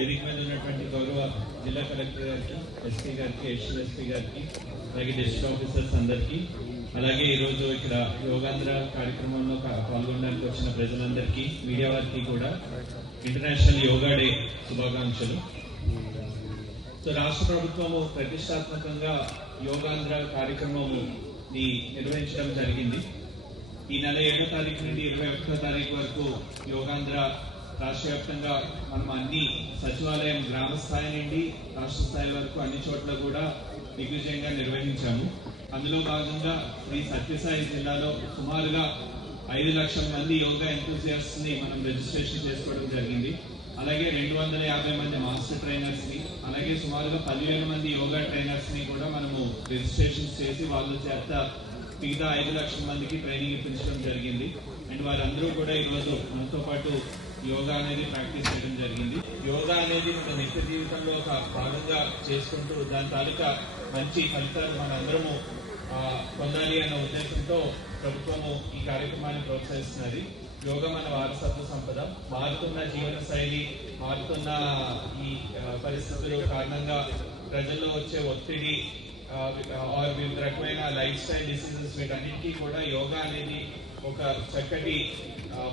వేదిక మీద ఉన్నటువంటి గౌరవ జిల్లా కలెక్టర్ గారికి, ఎస్పీ గారికి, అడిషనల్ ఎస్పీ గారికి, అలాగే డిస్ట్రిక్ట్ ఆఫీసర్స్ అందరికీ, అలాగే ఈరోజు ఇక్కడ యోగాంధ్ర కార్యక్రమంలో పాల్గొనడానికి వచ్చిన ప్రజలందరికీ, మీడియా వారికి కూడా ఇంటర్నేషనల్ యోగా డే శుభాకాంక్షలు. సో రాష్ట్ర ప్రభుత్వము ప్రతిష్టాత్మకంగా యోగాంధ్ర కార్యక్రమము నిర్వహించడం జరిగింది. ఈ నెల 7వ తారీఖు నుండి 21వ తారీఖు వరకు యోగాంధ్ర రాష్ట్ర వ్యాప్తంగా మనం అన్ని సచివాలయం గ్రామ స్థాయి నుండి రాష్ట్ర స్థాయి వరకు అన్ని చోట్ల కూడా దిగ్విజయంగా నిర్వహించాము. అందులో భాగంగా ఈ సత్యసాయి జిల్లాలో సుమారుగా 5 లక్షల మంది యోగా ఎంతూజియాస్ట్స్ ని మనం రిజిస్ట్రేషన్ చేసుకోవడం జరిగింది. అలాగే 250 మంది మాస్టర్ ట్రైనర్స్ ని, అలాగే సుమారుగా 10,000 మంది యోగా ట్రైనర్స్ ని కూడా మనము రిజిస్ట్రేషన్ చేసి వాళ్ళ చేత మిగతా 5 లక్షల మందికి ట్రైనింగ్ ఇప్పించడం జరిగింది. అండ్ వారందరూ కూడా ఈరోజు మనతో పాటు యోగా అనేది ప్రాక్టీస్ చేయడం జరిగింది. యోగా అనేది మన నిత్య జీవితంలో ఒక భాగంగా చేసుకుంటూ దాని తాలూకా మంచి ఫలితాలు మనందరము పొందాలి అన్న ఉద్దేశంతో ప్రభుత్వము ఈ కార్యక్రమాన్ని ప్రోత్సహిస్తున్నది. యోగా మన వారసత్వ సంపద. మారుతున్న జీవన శైలి, మారుతున్న ఈ పరిస్థితుల కారణంగా ప్రజల్లో వచ్చే ఒత్తిడి, వివిధ రకమైన లైఫ్ స్టైల్ డిసీజెస్, వీటన్నిటికీ కూడా యోగా అనేది ఒక చక్కటి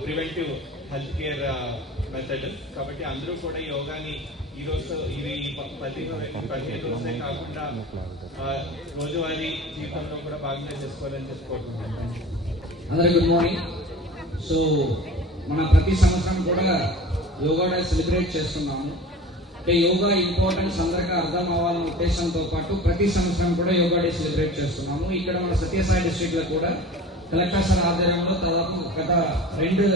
ప్రివెంటివ్ హెల్త్ కేర్ మెథడ్. కాబట్టి అందరూ కూడా యోగాని ఈ రోజు 15 రోజులే కాకుండా రోజువారీ జీవితంలో కూడా భాగంగా చేసుకోవాలని చెప్పుకుంటున్నాను. అందరికీ గుడ్ మార్నింగ్. సో మన ప్రతి సంవత్సరం కూడా యోగా డే సెలబ్రేట్ చేస్తున్నాము. అంటే యోగా ఇంపార్టెన్స్ అందరికీ అర్థం అవ్వాలనే ఉద్దేశంతో పాటు ప్రతి సంవత్సరం కూడా యోగా డే సెలబ్రేట్ చేస్తున్నాము. ఇక్కడ మన సత్యసాయి డిస్ట్రిక్ట్ లో కూడా కలెక్టర్ సార్ ఆధ్వర్యంలో దాదాపు గత 2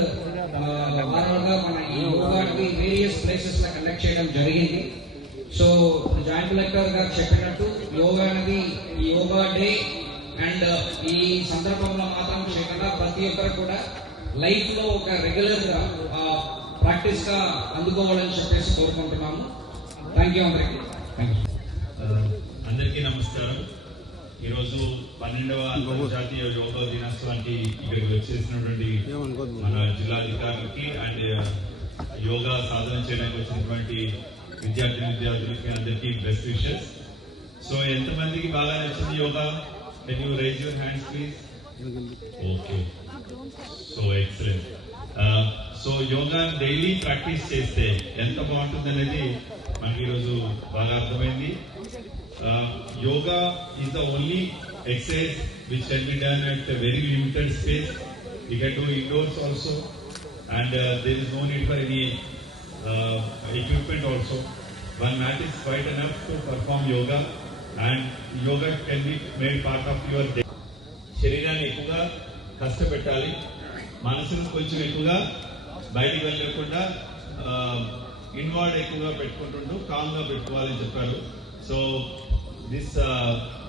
వారాలుగా మన ఈ యోగాకి వేరియస్ ప్లేసెస్ లో కండక్ట్ చేయడం జరిగింది. సో జాయింట్ కలెక్టర్ గారు చెప్పినట్టు యోగా అనేది యోగా డే అండ్ ఈ సందర్భంలో మాత్రం చేయకుండా ప్రతి ఒక్కరు కూడా లైఫ్ లో ఒక రెగ్యులర్ ప్రాక్టీస్ గా అందుకోవాలని చెప్పేసి కోరుకుంటున్నాము. థ్యాంక్ యూ అందరికీ. అందరికీ నమస్కారం. ఈరోజు 12వ అంతర్జాతీయ యోగా దినోత్సవానికి ఇక్కడికి వచ్చేసినటువంటి మన జిల్లాధికారులకి అండ్ యోగా సాధన చేయడానికి వచ్చినటువంటి విద్యార్థులకి అందరికీ బెస్ట్ విషెస్. సో ఎంతమందికి బాగా నచ్చింది yoga? Can you rise your hands please? Okay, so excellent. So yoga daily practice చేస్తే ఎంత బాగుంటుంది అనేది మనకి ఈరోజు బాగా అర్థమైంది. Yoga is the only exercise which can be done at a very limited space. We can do indoors also, and there is no need for any equipment also. One mat is quite enough to perform yoga, and yoga can be made part of your day. శరీరాన్ని ఎక్కువగా కష్టపెట్టాలి, మనసును కొంచెం ఎక్కువగా బయటికి వెళ్ళకుండా involve ఎక్కువగా పెట్టుకుంటుంటూ కామ్గా పెట్టుకోవాలని చెప్పారు. So this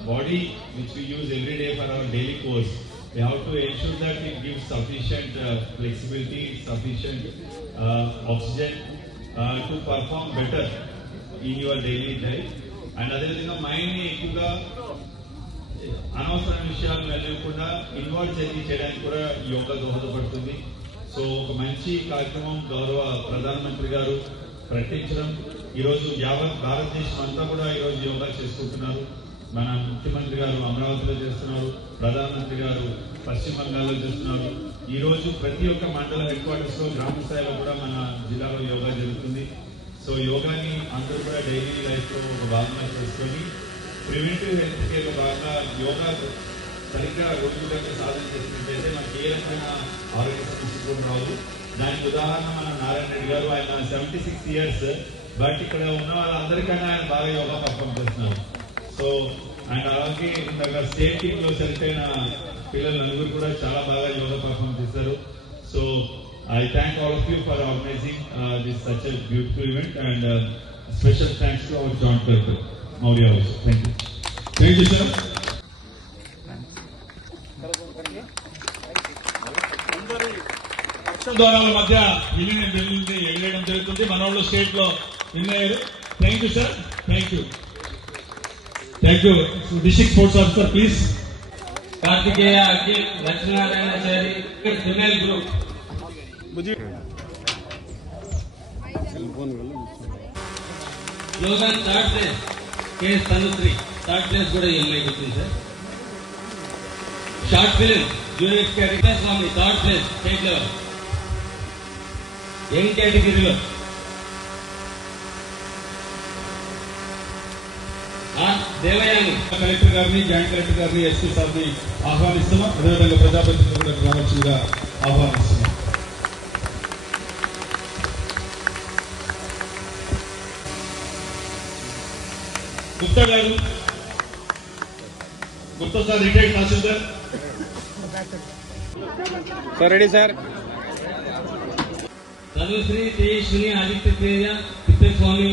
body which we use every day for our daily course, we have to ensure that it gives sufficient flexibility, sufficient oxygen to perform better in your daily life. And అదేవిధంగా mind ని ఎక్కువగా అనవసరమైన విషయాలు వెళ్ళకుండా involve చేయడానికి కూడా యోగా దోహదపడుతుంది. So ఒక మంచి కార్యక్రమం గౌరవ ప్రధానమంత్రి గారు ప్రకటించడం, ఈరోజు యావత్ భారతదేశం అంతా కూడా ఈరోజు యోగా చేసుకుంటున్నారు. మన ముఖ్యమంత్రి గారు అమరావతిలో చేస్తున్నారు, ప్రధానమంత్రి గారు పశ్చిమ బంగాల్లో చేస్తున్నారు. ఈ రోజు ప్రతి ఒక్క మండల హెడ్ క్వార్టర్స్ లో, గ్రామ స్థాయిలో కూడా మన జిల్లాలో యోగా జరుగుతుంది. సో యోగాని అందరూ కూడా డైలీ లైఫ్ లో ఒక భాగంగా చేసుకొని ప్రివెంటివ్ హెల్త్ కేర్ లో భాగంగా యోగా సరిగ్గా రోజుగా సాధన చేసినట్టయితే మనకి ఏ రకమైన ఆరోగ్య సమస్యలు కూడా రావు. దానికి ఉదాహరణ మన నారాయణ రెడ్డి గారు. ఆయన 76 years, బట్ ఇక్కడ ఉన్న వాళ్ళందరికన్నా ఆయన బాగా యోగా పర్ఫామ్ చేస్తున్నారు. సో అండ్ అలాగే ఇందాక స్టేట్ టీమ్ లో సెలెక్ట్ అయిన పిల్లలు నలుగురు కూడా చాలా బాగా యోగా పర్ఫామ్ చేశారు. So I thank all of you for organising this such a beautiful event and special thanks to our joint collector Maurya also. Thank you. Thank you sir. ద్వారాల మధ్య బిల్లుని ఎగరేయడం జరుగుతుంది. మన వాళ్ళు స్టేట్ లో విన్నయ్యారు. Thank you sir. Thank you. Thank you. District sports officer please. Karthikeya, Akhil, Lakshminarayanachari, female group. Slogan third place K Tanushree, third place కూడా ఈ అమ్మాయికి వచ్చింది sir. Short film junior category Swami third place state level. Young కేటగిరీలో దేవయాని. కలెక్టర్ గారిని, joint collector గారిని, SP సార్ని ఆహ్వానిస్తున్నాం. అదేవిధంగా ప్రజాప్రతినిధులు కూడా రావాల్సిందిగా ఆహ్వానిస్తున్నాం. గుప్తా గారు, Gupta sir retired tahsildar. Sir ready sir. Tanushree, Tejaswini, Aditya Teja, Thippeswamy.